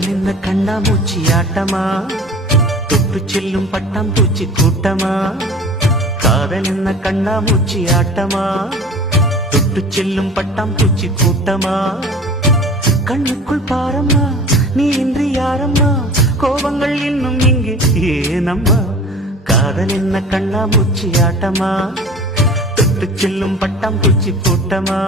காதல் என்ன கண்ணாமூச்சி ஆட்டமா, தொட்டு செல்லும் பட்டாம்பூச்சி கூட்டமா. காதல் என்ன கண்ணாமூச்சி ஆட்டமா, தொட்டு செல்லும் பட்டாம்பூச்சி கூட்டமா. கண்ணுக்குள் பாரம்மா, நீ இன்றி யாரம்மா, கோபங்கள் இன்னும் இங்கே ஏனம்மா. காதல் என்ன கண்ணாமூச்சி ஆட்டமா, தொட்டு செல்லும் பட்டாம்பூச்சி கூட்டமா.